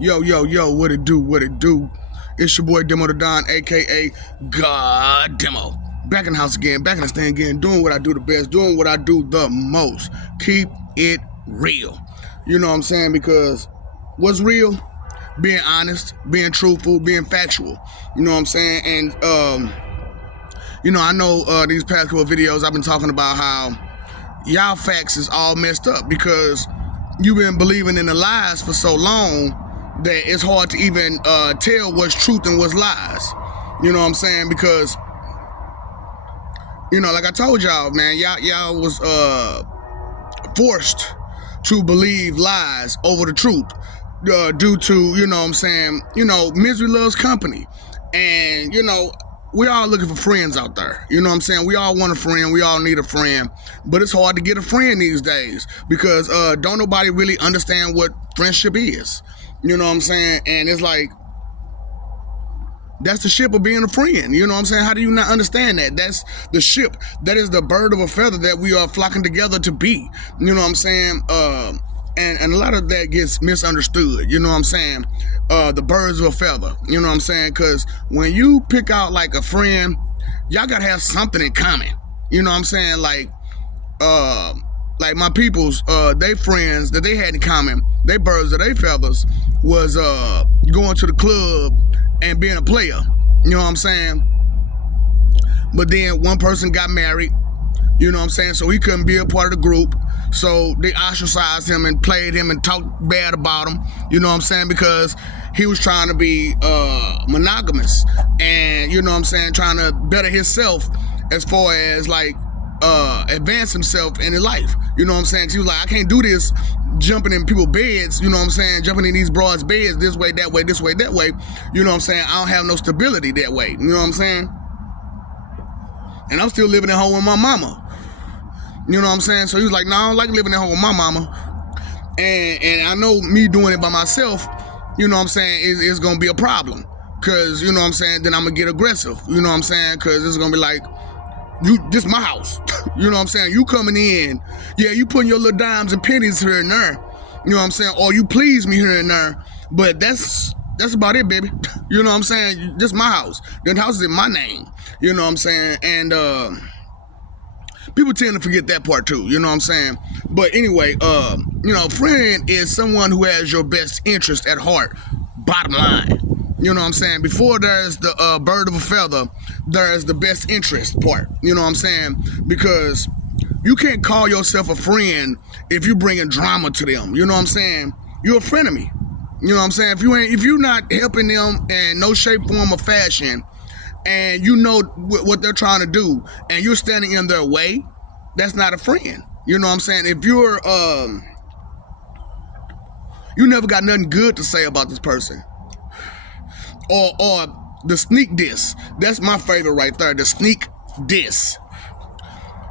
Yo, yo, yo, what it do, what it do? It's your boy Demo the Don, aka God Demo. Back in the house again, back in the stand again, doing what I do the best, doing what I do the most. Keep it real. You know what I'm saying? Because what's real? Being honest, being truthful, being factual. You know what I'm saying? And I know these past couple of videos I've been talking about how y'all facts is all messed up because you've been believing in the lies for so long that it's hard to even tell what's truth and what's lies. You know what I'm saying? Because, like I told y'all, man, y'all was forced to believe lies over the truth due to, misery loves company. And, we all looking for friends out there. You know what I'm saying? We all want a friend. We all need a friend. But it's hard to get a friend these days because don't nobody really understand what friendship is. You know what I'm saying? And it's like, that's the ship of being a friend. You know what I'm saying? How do you not understand that? That's the ship. That is the bird of a feather that we are flocking together to be. You know what I'm saying? And a lot of that gets misunderstood. You know what I'm saying? The birds of a feather. You know what I'm saying? Because when you pick out like a friend, y'all got to have something in common. You know what I'm saying? Like my people's, they friends that they had in common, they birds of their feathers, was going to the club and being a player. You know what I'm saying? But then one person got married, you know what I'm saying? So he couldn't be a part of the group. So they ostracized him and played him and talked bad about him, you know what I'm saying? Because he was trying to be monogamous and, you know what I'm saying, trying to better himself as far as like advance himself in his life. You know what I'm saying? She was like, I can't do this jumping in people's beds, you know what I'm saying? Jumping in these broads' beds this way, that way, this way, that way. You know what I'm saying? I don't have no stability that way. You know what I'm saying? And I'm still living at home with my mama. You know what I'm saying? So he was like, no, I don't like living at home with my mama. And I know me doing it by myself, you know what I'm saying, is going to be a problem. Because, you know what I'm saying, then I'm going to get aggressive. You know what I'm saying? Because it's going to be like, this my house. You know what I'm saying? You coming in, yeah, you putting your little dimes and pennies here and there. You know what I'm saying? Or you please me here and there. But that's about it, baby. You know what I'm saying? This my house. The house is in my name. You know what I'm saying? And people tend to forget that part too. You know what I'm saying? But anyway, friend is someone who has your best interest at heart. Bottom line. You know what I'm saying? Before there's the bird of a feather, there's the best interest part. You know what I'm saying? Because you can't call yourself a friend if you're bringing drama to them. You know what I'm saying? You're a frenemy. You know what I'm saying? If you're not helping them in no shape, form, or fashion, and you know what they're trying to do, and you're standing in their way, that's not a friend. You know what I'm saying? If you're, you never got nothing good to say about this person. Or the sneak diss. That's my favorite right there. The sneak diss.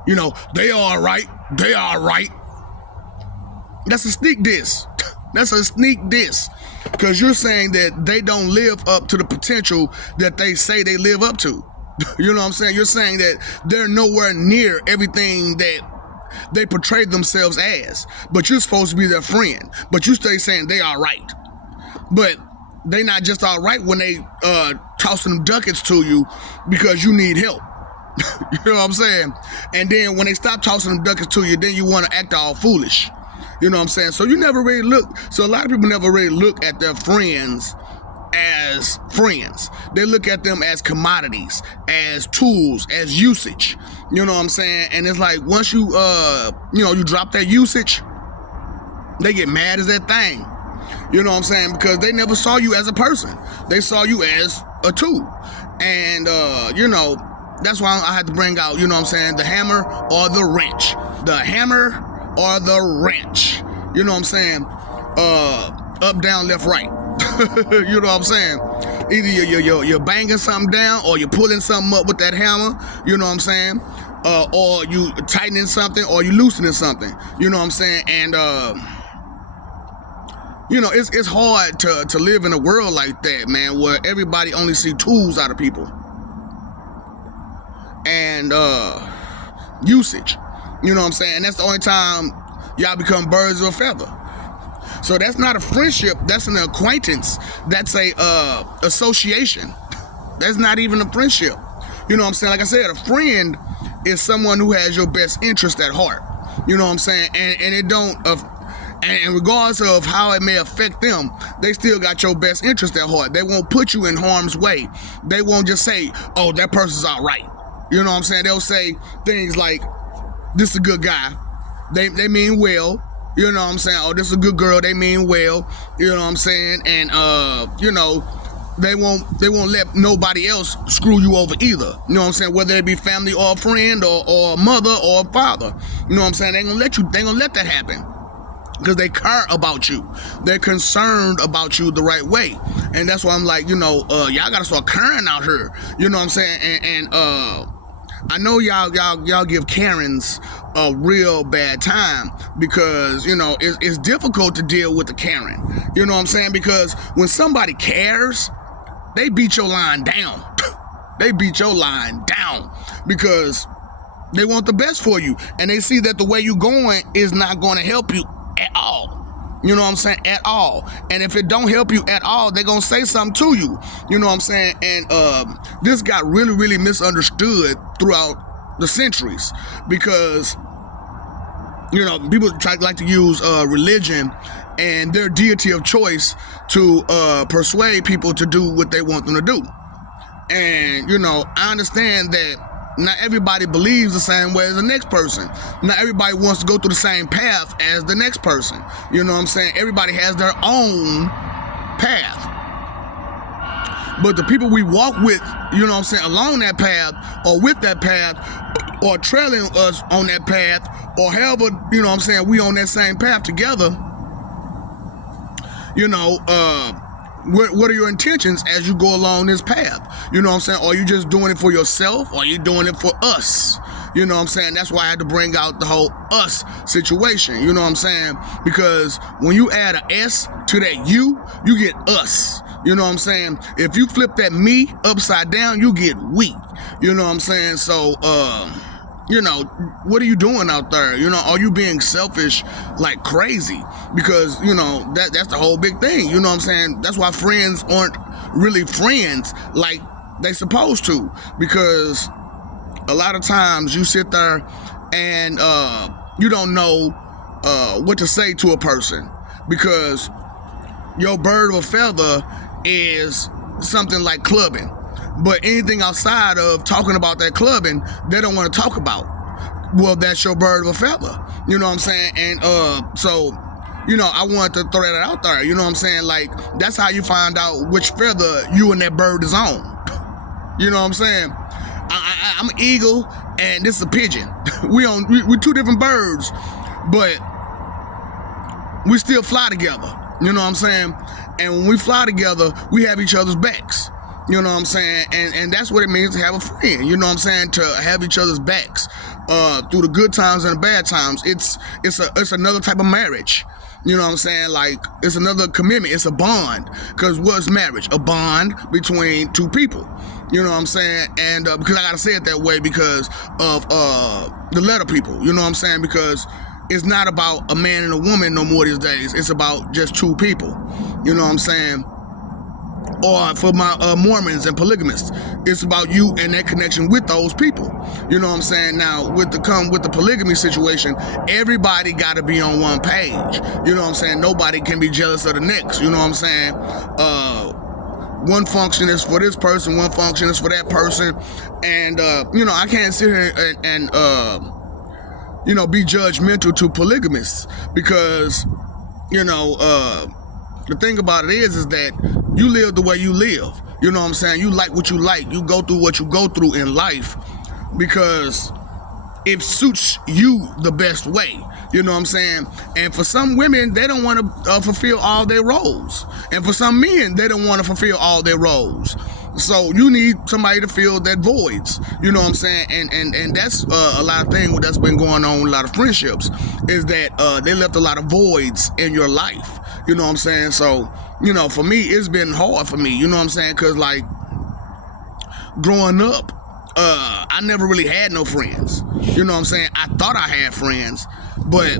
You know, they all right. They all right. That's a sneak diss. That's a sneak diss. Because you're saying that they don't live up to the potential that they say they live up to. You know what I'm saying? You're saying that they're nowhere near everything that they portray themselves as. But you're supposed to be their friend. But you stay saying they all right. But they not just all right when they tossing them ducats to you because you need help. You know what I'm saying? And then when they stop tossing them ducats to you, then you want to act all foolish. You know what I'm saying? So you never really look. So a lot of people never really look at their friends as friends. They look at them as commodities, as tools, as usage. You know what I'm saying? And it's like once you you drop that usage, they get mad as that thing. You know what I'm saying? Because they never saw you as a person. They saw you as a tool. And, that's why I had to bring out, you know what I'm saying, the hammer or the wrench. The hammer or the wrench. You know what I'm saying? Up, down, left, right. You know what I'm saying? Either you're banging something down or you're pulling something up with that hammer. You know what I'm saying? Or you tightening something or you loosening something. You know what I'm saying? And, it's hard to live in a world like that, man, where everybody only see tools out of people. And usage. You know what I'm saying? And that's the only time y'all become birds of a feather. So that's not a friendship. That's an acquaintance. That's a association. That's not even a friendship. You know what I'm saying? Like I said, a friend is someone who has your best interest at heart. You know what I'm saying? And it don't, and regardless of how it may affect them, they still got your best interest at heart. They won't put you in harm's way. They won't just say, oh, that person's all right. You know what I'm saying? They'll say things like, this is a good guy. They mean well. You know what I'm saying? Oh, this is a good girl. They mean well. You know what I'm saying? And, you know, they won't let nobody else screw you over either. You know what I'm saying? Whether it be family or a friend or a mother or a father. You know what I'm saying? They ain't gonna let that happen. Because they care about you. They're concerned about you the right way. And that's why I'm like, you know, y'all gotta start caring out here. You know what I'm saying? And I know y'all give Karens a real bad time because, you know, it's difficult to deal with the Karen. You know what I'm saying? Because when somebody cares, they beat your line down. They beat your line down because they want the best for you. And they see that the way you're going is not going to help you at all. You know what I'm saying? At all. And if it don't help you at all, they're going to say something to you. You know what I'm saying? And this got really, really misunderstood throughout the centuries because, you know, people like to use religion and their deity of choice to persuade people to do what they want them to do. And, you know, I understand that not everybody believes the same way as the next person. Not everybody wants to go through the same path as the next person. You know what I'm saying? Everybody has their own path. But the people we walk with, you know what I'm saying, along that path or with that path or trailing us on that path or however, you know what I'm saying, we on that same path together, you know, what are your intentions as you go along this path? You know what I'm saying? Are you just doing it for yourself or are you doing it for us? You know what I'm saying? That's why I had to bring out the whole us situation. You know what I'm saying? Because when you add an S to that you get us. You know what I'm saying? If you flip that me upside down, you get we. You know what I'm saying? So, you know, what are you doing out there? You know, are you being selfish like crazy? Because, you know, that's the whole big thing. You know what I'm saying? That's why friends aren't really friends like they supposed to. Because a lot of times you sit there and you don't know what to say to a person. Because your bird of a feather is something like clubbing. But anything outside of talking about that clubbing, they don't want to talk about. Well, that's your bird of a feather. You know what I'm saying? And so, you know, I wanted to throw that out there. You know what I'm saying? Like, that's how you find out which feather you and that bird is on. You know what I'm saying? I'm an eagle and this is a pigeon. we two different birds, but we still fly together. You know what I'm saying? And when we fly together, we have each other's backs. You know what I'm saying? And that's what it means to have a friend. You know what I'm saying? To have each other's backs through the good times and the bad times. It's another type of marriage. You know what I'm saying? Like, it's another commitment. It's a bond. Because what's marriage? A bond between two people. You know what I'm saying? And because I got to say it that way because of the letter people. You know what I'm saying? Because it's not about a man and a woman no more these days. It's about just two people. You know what I'm saying? Or for my Mormons and polygamists, it's about you and that connection with those people. You know what I'm saying? Now, with the polygamy situation, everybody got to be on one page. You know what I'm saying? Nobody can be jealous of the next. You know what I'm saying? One function is for this person, one function is for that person. And, you know, I can't sit here and you know, be judgmental to polygamists because, you know, the thing about it is that you live the way you live. You know what I'm saying? You like what you like. You go through what you go through in life because it suits you the best way. You know what I'm saying? And for some women, they don't want to fulfill all their roles. And for some men, they don't want to fulfill all their roles. So you need somebody to fill that voids. You know what I'm saying? And that's a lot of things that's been going on with a lot of friendships is that they left a lot of voids in your life. You know what I'm saying? So, you know, for me, it's been hard for me. You know what I'm saying? Because, like, growing up, I never really had no friends. You know what I'm saying? I thought I had friends, but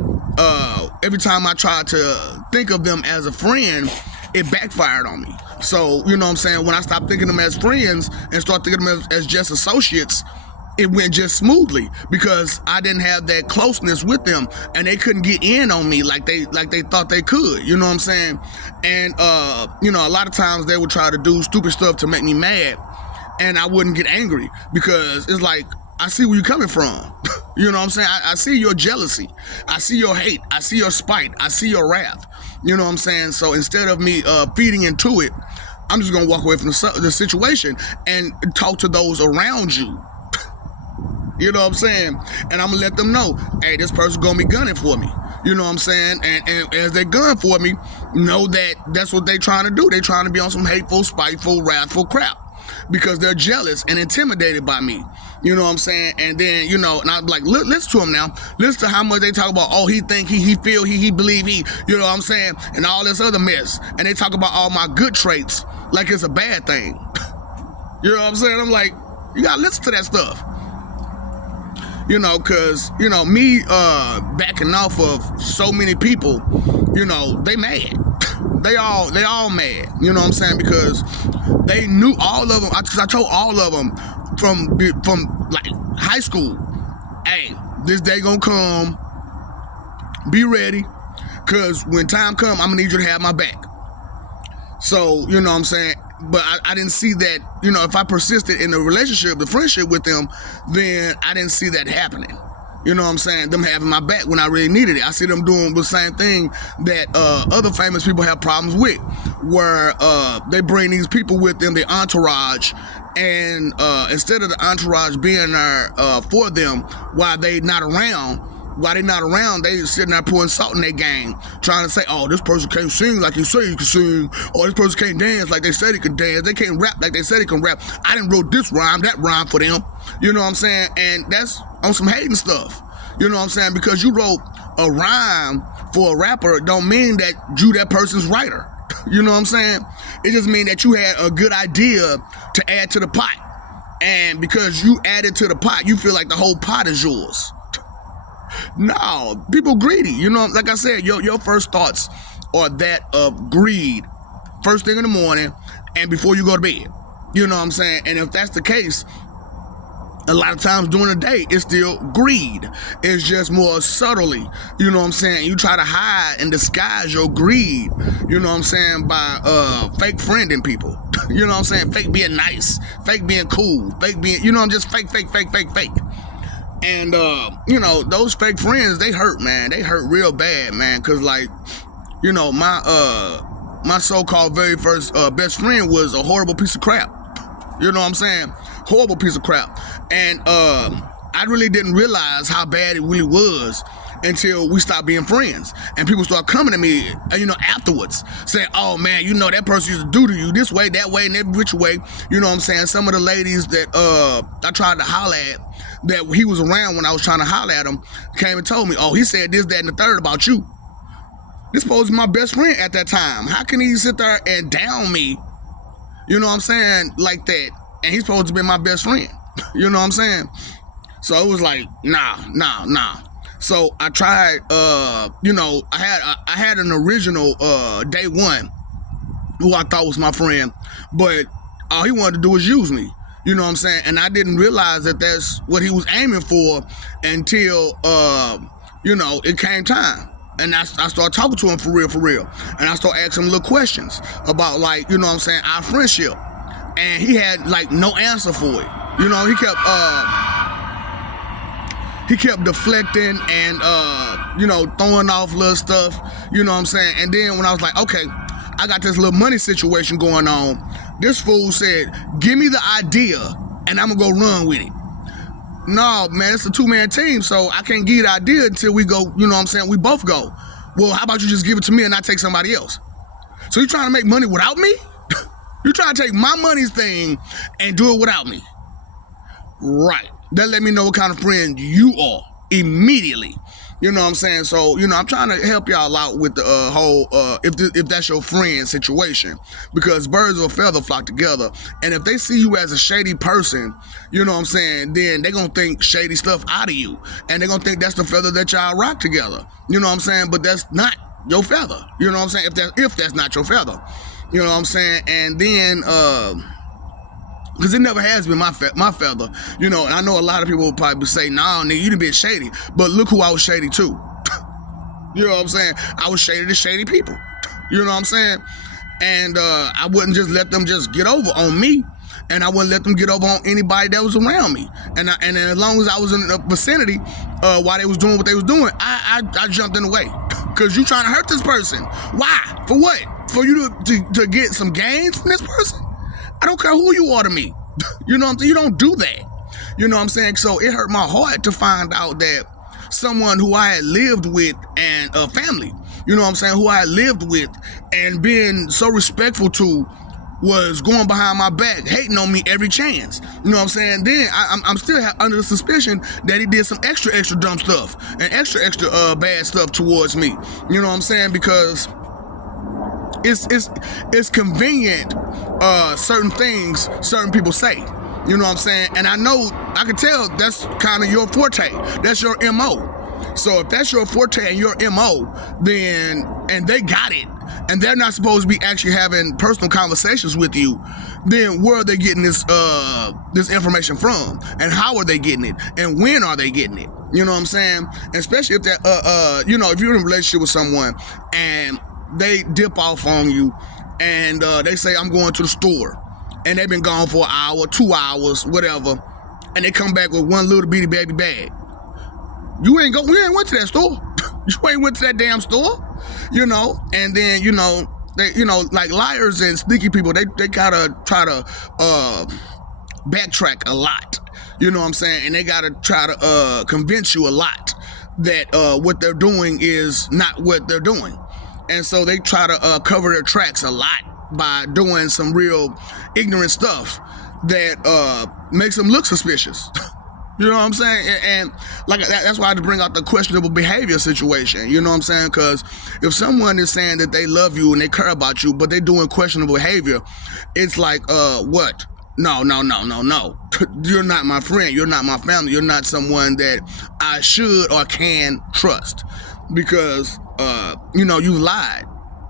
every time I tried to think of them as a friend, it backfired on me. So, you know what I'm saying, when I stopped thinking of them as friends and start thinking of them as just associates, it went just smoothly because I didn't have that closeness with them, and they couldn't get in on me like they thought they could. You know what I'm saying? And you know, a lot of times they would try to do stupid stuff to make me mad, and I wouldn't get angry because it's like, I see where you're coming from. You know what I'm saying? I see your jealousy. I see your hate. I see your spite. I see your wrath. You know what I'm saying? So instead of me feeding into it, I'm just gonna walk away from the situation and talk to those around you. You know what I'm saying? And I'm gonna let them know, hey, this person's gonna be gunning for me. You know what I'm saying? And as they gun for me, know that that's what they trying to do. They trying to be on some hateful, spiteful, wrathful crap because they're jealous and intimidated by me. You know what I'm saying? And then, you know, and I'm like, listen to them now. Listen to how much they talk about, oh, he think he feel he believe he, you know what I'm saying? And all this other mess. And they talk about all my good traits like it's a bad thing. You know what I'm saying? I'm like, you gotta listen to that stuff. You know, cause, you know, me backing off of so many people, you know, they mad. They all mad. You know what I'm saying? Because they knew all of them. I told all of them from like high school, hey, this day gonna come. Be ready, cause when time come, I'm gonna need you to have my back. So, you know what I'm saying? But I didn't see that, you know, if I persisted in the relationship, the friendship with them, then I didn't see that happening. You know what I'm saying? Them having my back when I really needed it. I see them doing the same thing that other famous people have problems with, where they bring these people with them, their entourage, and instead of the entourage being there for them while they not around, they sitting there pouring salt in their game, trying to say, oh, this person can't sing like he said he can sing, or this person can't dance like they said he can dance, they can't rap like they said he can rap, I didn't wrote this rhyme, that rhyme for them. You know what I'm saying? And that's on some hating stuff. You know what I'm saying? Because you wrote a rhyme for a rapper don't mean that you that person's writer. You know what I'm saying? It just means that you had a good idea to add to the pot. And because you added to the pot, you feel like the whole pot is yours. No, people greedy. You know, like I said, your first thoughts are that of greed first thing in the morning and before you go to bed. You know what I'm saying? And if that's the case, a lot of times during the day, it's still greed. It's just more subtly, you know what I'm saying? You try to hide and disguise your greed, you know what I'm saying, by fake friending people. You know what I'm saying? Fake being nice, fake being cool, fake being, you know, I'm just fake. And, you know, those fake friends, they hurt, man. They hurt real bad, man. Cause like, you know, my so-called very first best friend was a horrible piece of crap. You know what I'm saying? Horrible piece of crap. And I really didn't realize how bad it really was until we stopped being friends. And people start coming to me, you know, afterwards, saying, oh man, you know, that person used to do to you this way, that way, and every which way. You know what I'm saying? Some of the ladies that I tried to holler at, that he was around when I was trying to holler at him, came and told me, oh, he said this, that, and the third about you. This supposed to be my best friend at that time. How can he sit there and down me, you know what I'm saying, like that? And he's supposed to be my best friend. You know what I'm saying? So it was like, nah. So I tried, you know, I had an original day one who I thought was my friend, but all he wanted to do was use me. You know what I'm saying? And I didn't realize that that's what he was aiming for until, you know, it came time. And I started talking to him for real. And I started asking him little questions about, like, you know what I'm saying, our friendship. And he had, like, no answer for it. You know, he kept deflecting and, you know, throwing off little stuff. You know what I'm saying? And then when I was like, okay, I got this little money situation going on, this fool said, give me the idea and I'm gonna go run with it. No, man, it's a two-man team, so I can't give you the idea until we go, you know what I'm saying, we both go. Well, how about you just give it to me and I take somebody else? So you trying to make money without me? You trying to take my money's thing and do it without me? Right. That let me know what kind of friend you are immediately. You know what I'm saying? So, you know, I'm trying to help y'all out with the whole, if that's your friend situation, because birds of a feather flock together. And if they see you as a shady person, you know what I'm saying, then they're going to think shady stuff out of you. And they're going to think that's the feather that y'all rock together. You know what I'm saying? But that's not. your feather. You know what I'm saying? If that's not your feather. You know what I'm saying? And then because it never has been my feather, you know. And I know a lot of people will probably say, "Nah, nigga, you done been shady." But look who I was shady to. You know what I'm saying? I was shady to shady people. You know what I'm saying? And I wouldn't just let them just get over on me, and I wouldn't let them get over on anybody that was around me. And as long as I was in the vicinity while they was doing what they was doing, I jumped in the way. Because you trying to hurt this person. Why? For what? For you to get some gains from this person? I don't care who you are to me. You know what I'm saying? You don't do that. You know what I'm saying? So it hurt my heart to find out that someone who I had lived with and a family, you know what I'm saying, who I had lived with and been so respectful to, was going behind my back, hating on me every chance. You know what I'm saying? Then I'm still under the suspicion that he did some extra dumb stuff and extra bad stuff towards me. You know what I'm saying? Because it's convenient, certain things certain people say. You know what I'm saying? And I can tell that's kind of your forte. That's your MO. So if that's your forte and your MO, then, and they got it, and they're not supposed to be actually having personal conversations with you, then where are they getting this information from? And how are they getting it? And when are they getting it? You know what I'm saying? And especially if that, you know, if you're in a relationship with someone and they dip off on you and they say, I'm going to the store, and they've been gone for an hour, 2 hours, whatever, and they come back with one little bitty baby bag. We ain't went to that store. You ain't went to that damn store, you know. And then, you know, they, you know, like liars and sneaky people, they gotta try to backtrack a lot. You know what I'm saying? And they gotta try to convince you a lot that what they're doing is not what they're doing. And so they try to cover their tracks a lot by doing some real ignorant stuff that makes them look suspicious. You know what I'm saying? And like that's why I had to bring out the questionable behavior situation. You know what I'm saying? Because if someone is saying that they love you and they care about you, but they're doing questionable behavior, it's like, what? No. You're not my friend. You're not my family. You're not someone that I should or can trust. Because, you know, you've lied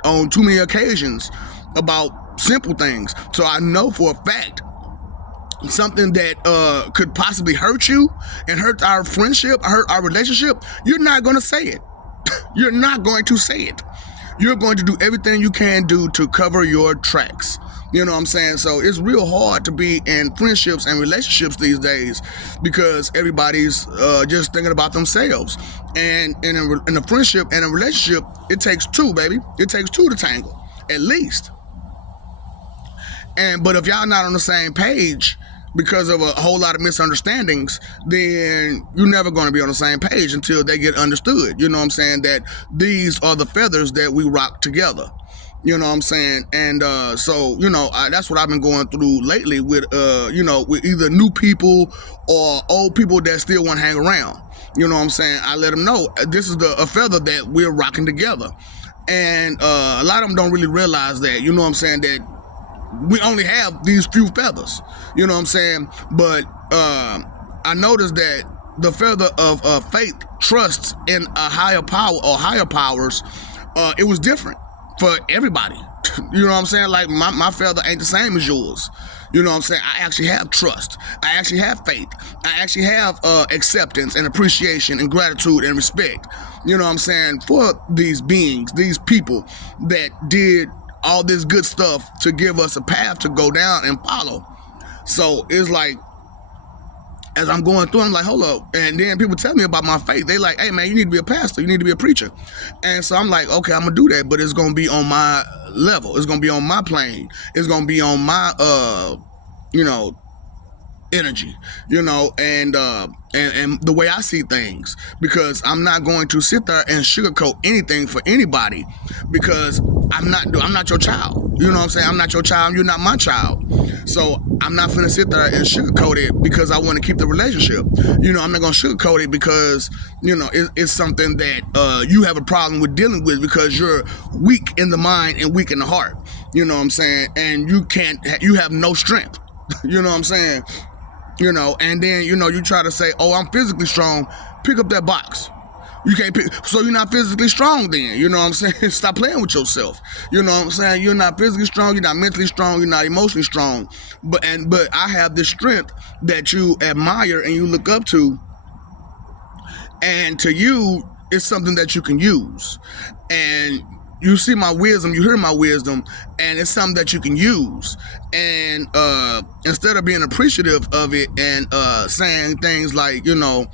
on too many occasions about simple things. So I know for a fact something that could possibly hurt you and hurt our friendship, hurt our relationship, you're not going to say it. You're not going to say it. You're going to do everything you can do to cover your tracks. You know what I'm saying? So it's real hard to be in friendships and relationships these days because everybody's just thinking about themselves. And in a friendship and a relationship, it takes two, baby. It takes two to tangle, at least. But if y'all not on the same page because of a whole lot of misunderstandings, then you're never going to be on the same page until they get understood. You know what I'm saying? That these are the feathers that we rock together. You know what I'm saying? And so, you know, that's what I've been going through lately with, you know, with either new people or old people that still want to hang around. You know what I'm saying? I let them know this is a feather that we're rocking together. And a lot of them don't really realize that, you know what I'm saying, that we only have these few feathers, you know what I'm saying? But I noticed that the feather of faith, trust in a higher power or higher powers, it was different for everybody. You know what I'm saying? Like my feather ain't the same as yours. You know what I'm saying? I actually have trust. I actually have faith. I actually have acceptance and appreciation and gratitude and respect. You know what I'm saying? For these beings, these people that did all this good stuff to give us a path to go down and follow. So it's like, as I'm going through, I'm like, hold up. And then people tell me about my faith. They like, hey man, you need to be a pastor. You need to be a preacher. And so I'm like, okay, I'm gonna do that, but it's gonna be on my level. It's gonna be on my plane. It's gonna be on my, you know, energy, you know, and the way I see things, because I'm not going to sit there and sugarcoat anything for anybody, because I'm not your child. You know what I'm saying? I'm not your child. You're not my child. So I'm not finna sit there and sugarcoat it because I want to keep the relationship. You know, I'm not gonna sugarcoat it because, you know, it's something that you have a problem with dealing with because you're weak in the mind and weak in the heart. You know what I'm saying? And you have no strength. You know what I'm saying? You know, and then, you know, you try to say, oh, I'm physically strong, pick up that box. You can't pick, so you're not physically strong then, you know what I'm saying? Stop playing with yourself. You know what I'm saying? You're not physically strong, you're not mentally strong, you're not emotionally strong. But I have this strength that you admire and you look up to, and to you, it's something that you can use. And you see my wisdom, you hear my wisdom, and it's something that you can use. And instead of being appreciative of it and saying things like, you know,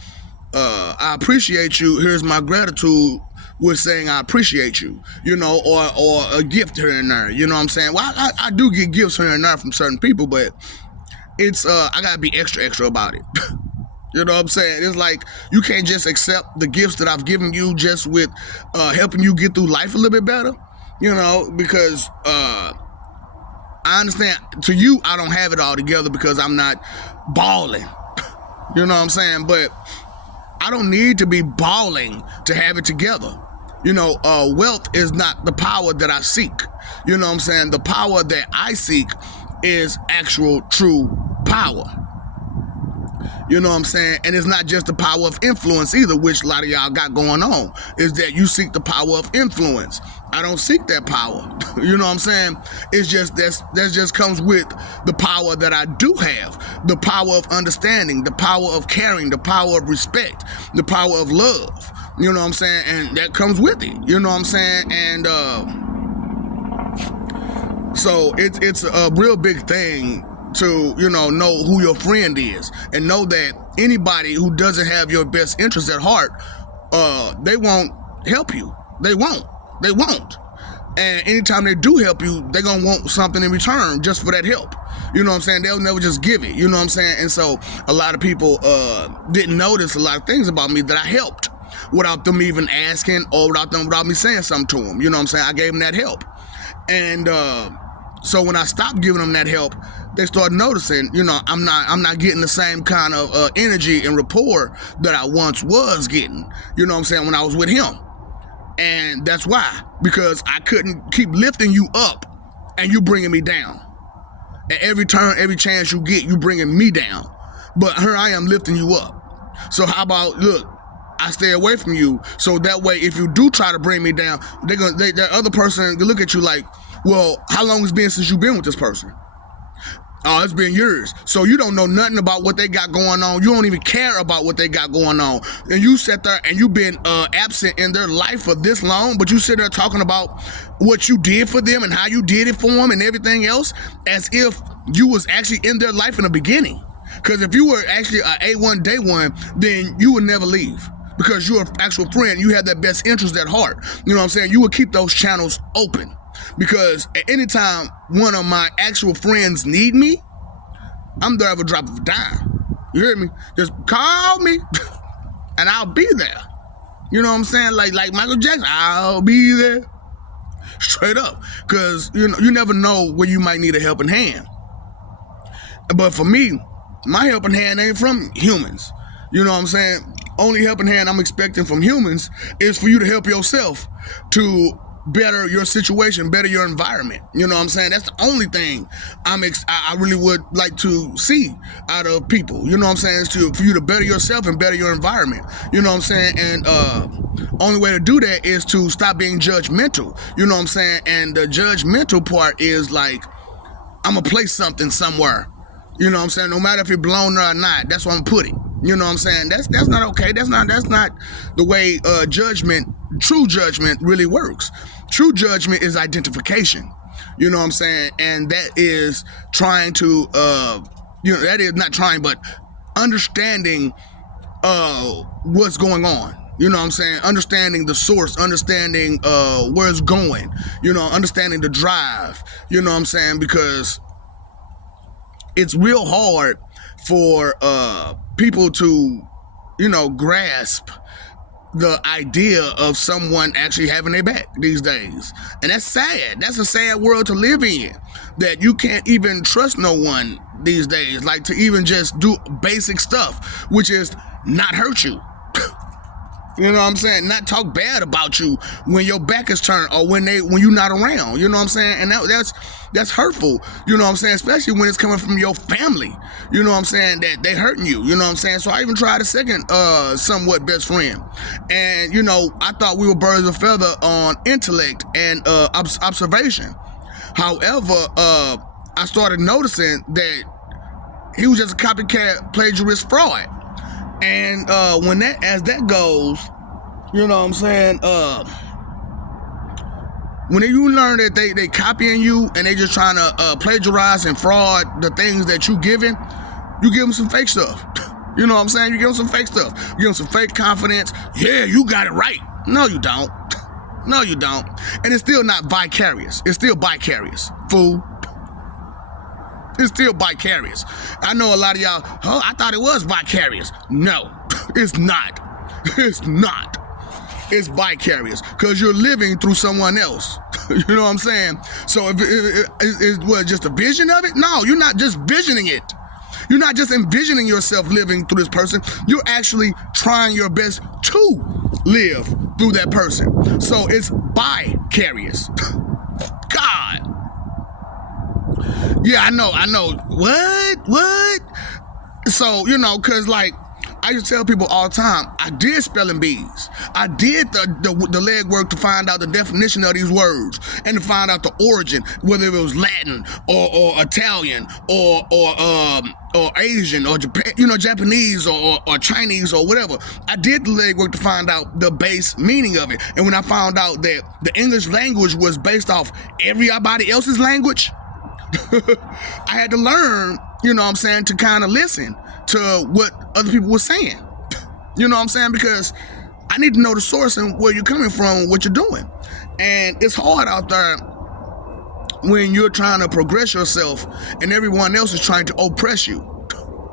I appreciate you, here's my gratitude, with saying I appreciate you, you know, or a gift here and there, you know what I'm saying? Well, I do get gifts here and there from certain people, but it's I gotta be extra about it. You know what I'm saying? It's like you can't just accept the gifts that I've given you just with helping you get through life a little bit better, you know, because I understand to you I don't have it all together because I'm not balling. You know what I'm saying? But I don't need to be balling to have it together. You know, wealth is not the power that I seek. You know what I'm saying? The power that I seek is actual true power. You know what I'm saying? And it's not just the power of influence either, which a lot of y'all got going on, is that you seek the power of influence. I don't seek that power. You know what I'm saying? It's just that just comes with the power that I do have, the power of understanding, the power of caring, the power of respect, the power of love. You know what I'm saying? And that comes with it. You know what I'm saying? And so it's a real big thing to, you know who your friend is, and know that anybody who doesn't have your best interest at heart, they won't help you. They won't. And anytime they do help you, they're gonna want something in return just for that help. You know what I'm saying? They'll never just give it. You know what I'm saying? And so a lot of people didn't notice a lot of things about me that I helped without them even asking, or without me saying something to them. You know what I'm saying? I gave them that help. And so when I stopped giving them that help, they start noticing, you know, I'm not getting the same kind of energy and rapport that I once was getting, you know what I'm saying, when I was with him. And that's why, because I couldn't keep lifting you up and you bringing me down. At every turn, every chance you get, you bringing me down. But here I am lifting you up. So how about, look, I stay away from you, so that way if you do try to bring me down, that other person can look at you like, well, how long it's been since you've been with this person? Oh, it's been years. So you don't know nothing about what they got going on. You don't even care about what they got going on. And you sit there and you've been absent in their life for this long, but you sit there talking about what you did for them and how you did it for them and everything else, as if you was actually in their life in the beginning. Because if you were actually an A1 day one, then you would never leave. Because you're an actual friend. You have that best interest at heart. You know what I'm saying? You would keep those channels open. Because at any time one of my actual friends need me, I'm there at a drop of a dime. You hear me? Just call me and I'll be there. You know what I'm saying? Like Michael Jackson, I'll be there. Straight up. Because you know, you never know when you might need a helping hand. But for me, my helping hand ain't from humans. You know what I'm saying? Only helping hand I'm expecting from humans is for you to help yourself to better your situation, better your environment. You know what I'm saying? That's the only thing I really would like to see out of people. You know what I'm saying? Is for you to better yourself and better your environment. You know what I'm saying? And only way to do that is to stop being judgmental. You know what I'm saying? And the judgmental part is like, I'm gonna place something somewhere. You know what I'm saying? No matter if it's blown or not, that's where I'm put it. You know what I'm saying? That's not okay. That's not the way true judgment really works. True judgment is identification. You know what I'm saying? And that is trying to, that is not trying, but understanding what's going on. You know what I'm saying? Understanding the source, understanding where it's going, understanding the drive. You know what I'm saying? Because it's real hard for people to, grasp the idea of someone actually having their back these days. And that's sad. That's a sad world to live in, that you can't even trust no one these days, like to even just do basic stuff, which is not hurt you. You know what I'm saying? Not talk bad about you when your back is turned or when you're not around. You know what I'm saying? And that's hurtful. You know what I'm saying? Especially when it's coming from your family. You know what I'm saying? That they hurting you. You know what I'm saying? So I even tried a second somewhat best friend. And, you know, I thought we were birds of a feather on intellect and observation. However, I started noticing that he was just a copycat, plagiarist, fraud. And as that goes, you know what I'm saying, when you learn that they copying you and they just trying to plagiarize and fraud the things that you giving, you give them some fake stuff. You know what I'm saying? You give them some fake stuff. You give them some fake confidence. Yeah, you got it right. No, you don't. No, you don't. And it's still not vicarious. It's still vicarious, fool. It's still vicarious. I know a lot of y'all, oh, I thought it was vicarious. No, it's not. It's not. It's vicarious because you're living through someone else. You know what I'm saying? So if it was just a vision of it, no, you're not just visioning it. You're not just envisioning yourself living through this person. You're actually trying your best to live through that person. So it's vicarious. God. Yeah, I know. What? So, you know, because, like, I used to tell people all the time, I did spelling bees. I did the legwork to find out the definition of these words and to find out the origin, whether it was Latin or Italian or Asian or Japan, you know, Japanese or Chinese or whatever. I did the legwork to find out the base meaning of it. And when I found out that the English language was based off everybody else's language, I had to learn, you know what I'm saying, to kind of listen to what other people were saying. You know what I'm saying? Because I need to know the source and where you're coming from, what you're doing. And it's hard out there when you're trying to progress yourself and everyone else is trying to oppress you.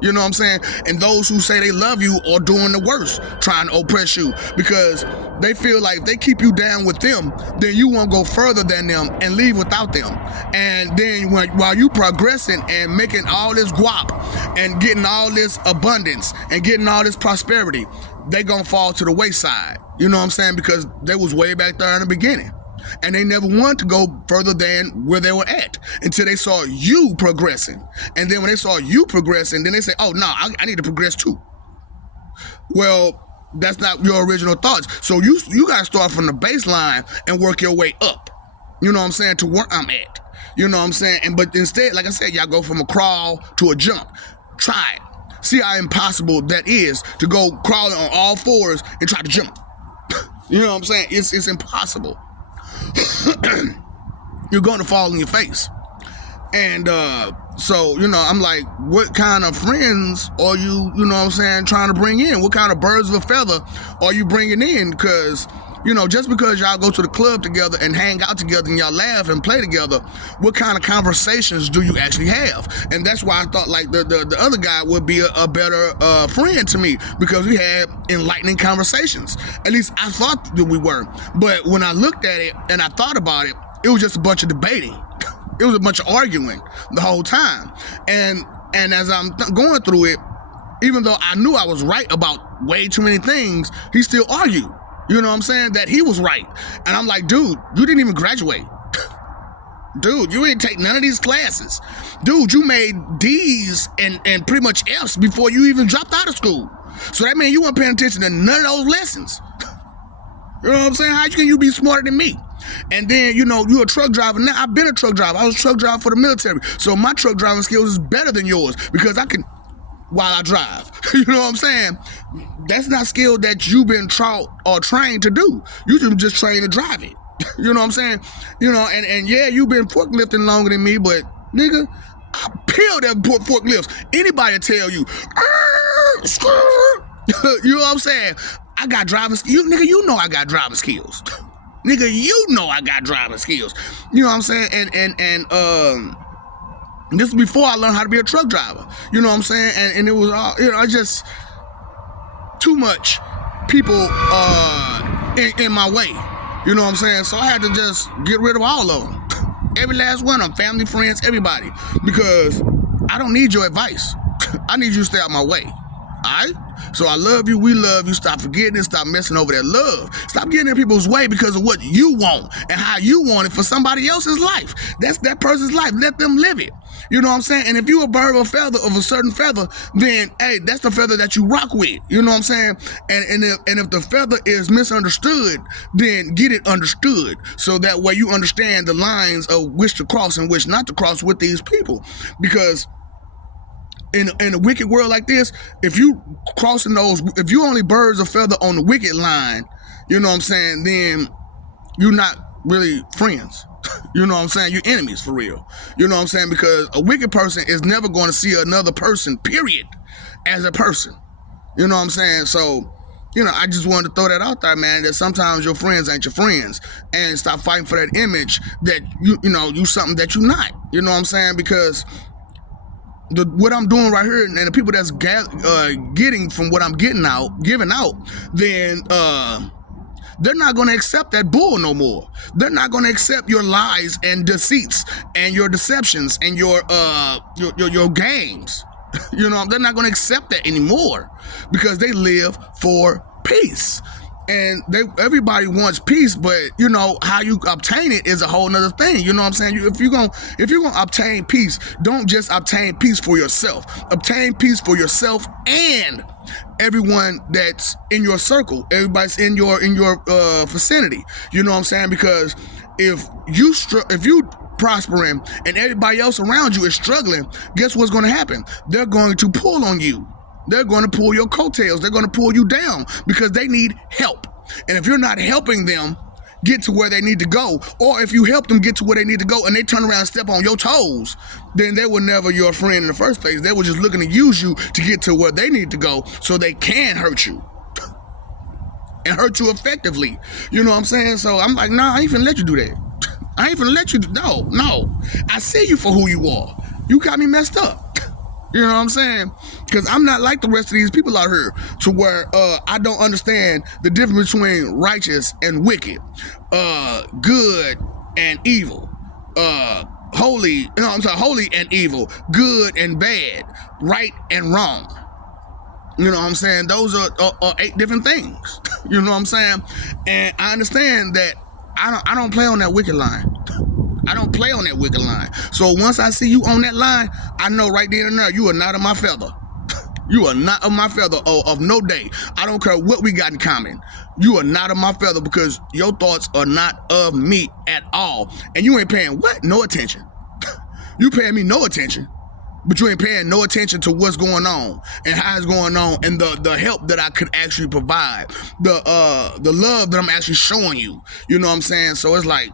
You know what I'm saying? And those who say they love you are doing the worst, trying to oppress you, because they feel like if they keep you down with them, then you won't go further than them and leave without them. And then while you progressing and making all this guap and getting all this abundance and getting all this prosperity, they gonna fall to the wayside. You know what I'm saying? Because they was way back there in the beginning. And they never wanted to go further than where they were at until they saw you progressing. And then when they saw you progressing, then they say, oh, no, I need to progress too. Well, that's not your original thoughts. So you got to start from the baseline and work your way up. You know what I'm saying? To where I'm at. You know what I'm saying? But instead, like I said, y'all go from a crawl to a jump. Try it. See how impossible that is to go crawling on all fours and try to jump. You know what I'm saying? It's impossible. You're going to fall in your face. And so, you know, I'm like, what kind of friends are you know what I'm saying, trying to bring in? What kind of birds of a feather are you bringing in? Because, you know, just because y'all go to the club together and hang out together and y'all laugh and play together, what kind of conversations do you actually have? And that's why I thought like the other guy would be a better friend to me, because we had enlightening conversations. At least I thought that we were. But when I looked at it and I thought about it, it was just a bunch of debating. It was a bunch of arguing the whole time. And as I'm going through it, even though I knew I was right about way too many things, he still argued. You know what I'm saying? That he was right. And I'm like, dude, you didn't even graduate. Dude, you didn't take none of these classes. Dude, you made D's and pretty much F's before you even dropped out of school. So that means you weren't paying attention to none of those lessons. You know what I'm saying? How can you be smarter than me? And then, you know, you're a truck driver. Now, I've been a truck driver. I was a truck driver for the military. So my truck driving skills is better than yours because I can, while I drive. You know what I'm saying? That's not skill that you've been taught or trained to do. You just trained to drive it. You know what I'm saying? You know, and yeah, you've been forklifting longer than me, but nigga, I peeled that forklifts. Anybody tell you, you know what I'm saying? I got driving skills. Nigga, you know I got driving skills. Nigga, you know I got driving skills. You know what I'm saying? And this is before I learned how to be a truck driver. You know what I'm saying? And it was all, you know, just too much people in my way. You know what I'm saying? So I had to just get rid of all of them. Every last one of them, family, friends, everybody. Because I don't need your advice. I need you to stay out my way. All right? So I love you, we love you. Stop forgetting it, stop messing over that love. Stop getting in people's way because of what you want and how you want it for somebody else's life. That's that person's life. Let them live it. You know what I'm saying? And if you a bird of a feather, of a certain feather, then hey, that's the feather that you rock with. You know what I'm saying? And if the feather is misunderstood, then get it understood. So that way you understand the lines of which to cross and which not to cross with these people. Because in a wicked world like this, if you crossing those, if you only birds of feather on the wicked line, you know what I'm saying, then you're not really friends. You know what I'm saying? You're enemies for real. You know what I'm saying? Because a wicked person is never going to see another person, period, as a person. You know what I'm saying? So, you know, I just wanted to throw that out there, man, that sometimes your friends ain't your friends. And stop fighting for that image that, you something that you're not. You know what I'm saying? Because what I'm doing right here and the people that's getting from what I'm giving out, then they're not going to accept that bull no more. They're not going to accept your lies and deceits and your deceptions and your games. You know, they're not going to accept that anymore because they live for peace. And everybody wants peace, but you know how you obtain it is a whole nother thing. You know what I'm saying? If you're gonna obtain peace, don't just obtain peace for yourself. Obtain peace for yourself and everyone that's in your circle, everybody's in your vicinity. You know what I'm saying? Because if you prospering and everybody else around you is struggling, guess what's going to happen? They're going to pull on you. They're going to pull your coattails. They're going to pull you down because they need help. And if you're not helping them get to where they need to go, or if you help them get to where they need to go and they turn around and step on your toes, then they were never your friend in the first place. They were just looking to use you to get to where they need to go so they can hurt you and hurt you effectively. You know what I'm saying? So I'm like, nah, I ain't finna let you do that. I ain't finna let you, no. I see you for who you are. You got me messed up. You know what I'm saying? Because I'm not like the rest of these people out here to where I don't understand the difference between righteous and wicked, good and evil, holy and evil, good and bad, right and wrong. You know what I'm saying? Those are 8 different things. You know what I'm saying? And I understand that I don't play on that wicked line. I don't play on that wicked line. So once I see you on that line, I know right then and there, you are not of my feather. You are not of my feather or of no day. I don't care what we got in common. You are not of my feather because your thoughts are not of me at all. And you ain't paying what? No attention. You paying me no attention, but you ain't paying no attention to what's going on and how it's going on and the help that I could actually provide, the love that I'm actually showing you. You know what I'm saying? So it's like,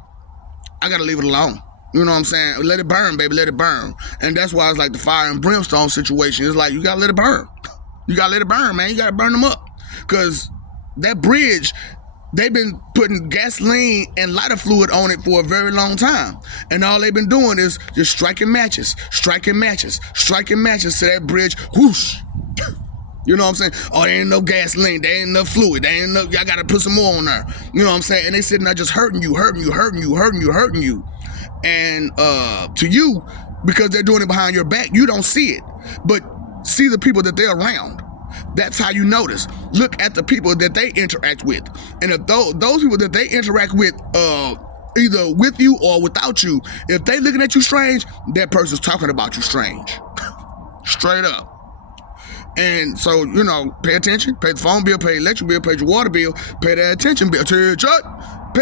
I gotta leave it alone. You know what I'm saying? Let it burn, baby, let it burn. And that's why it's like the fire and brimstone situation. It's like, you gotta let it burn. You gotta let it burn, man. You gotta burn them up. Because that bridge, they've been putting gasoline and lighter fluid on it for a very long time. And all they've been doing is just striking matches to that bridge. Whoosh. You know what I'm saying? Oh, there ain't no gasoline, there ain't enough fluid, I gotta put some more on there. You know what I'm saying? And they sitting there just hurting you. And to you, because they're doing it behind your back, you don't see it. But see the people that they're around. That's how you notice. Look at the people that they interact with. And if those people that they interact with, either with you or without you, if they looking at you strange, that person's talking about you strange. Straight up. And so, you know, pay attention, pay the phone bill, pay the electric bill, pay your water bill, pay that attention bill. Pay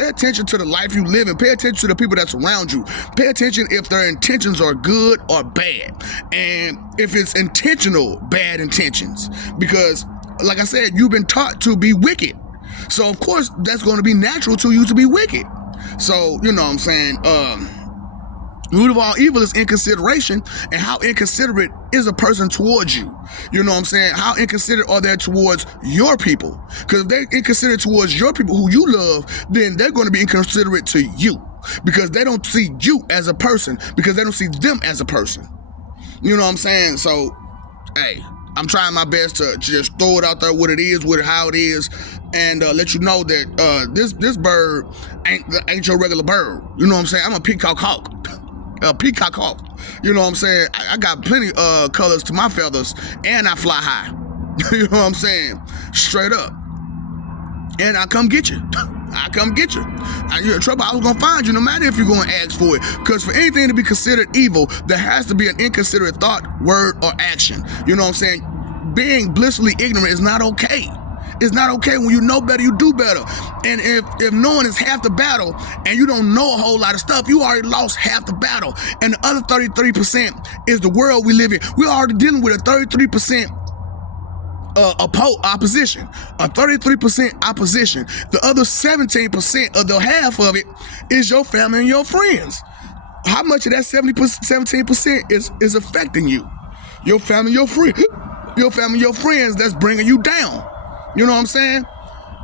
attention to the life you live in. Pay attention to the people that's around you. Pay attention if their intentions are good or bad. And if it's intentional, bad intentions. Because, like I said, you've been taught to be wicked. So, of course, that's going to be natural to you to be wicked. So, you know what I'm saying? Root of all evil is inconsideration, and how inconsiderate is a person towards you? You know what I'm saying? How inconsiderate are they towards your people? Because if they're inconsiderate towards your people who you love, then they're going to be inconsiderate to you because they don't see you as a person, because they don't see them as a person. You know what I'm saying? So, hey, I'm trying my best to just throw it out there what it is, how it is, and let you know that this bird ain't your regular bird. You know what I'm saying? I'm a peacock hawk. Peacock hawk. You know what I'm saying? I got plenty colors to my feathers, and I fly high. You know what I'm saying? Straight up. And I come get you. I come get you. You're in trouble, I was gonna find you no matter if you're gonna ask for it. Because for anything to be considered evil, there has to be an inconsiderate thought, word, or action. You know what I'm saying? Being blissfully ignorant is not okay. It's not okay. When you know better, you do better. And if knowing is half the battle and you don't know a whole lot of stuff, you already lost half the battle. And the other 33% is the world we live in. We're already dealing with a 33% opposition, a 33% opposition. The other 17% of the half of it is your family and your friends. How much of that 17% is affecting you? Your family, your family, your friends that's bringing you down. You know what I'm saying?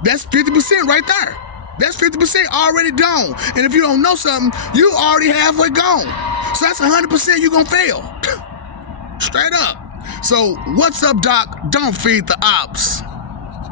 That's 50% right there. That's 50% already gone. And if you don't know something, you already halfway gone. So that's 100% you're gonna fail. Straight up. So what's up, Doc? Don't feed the ops.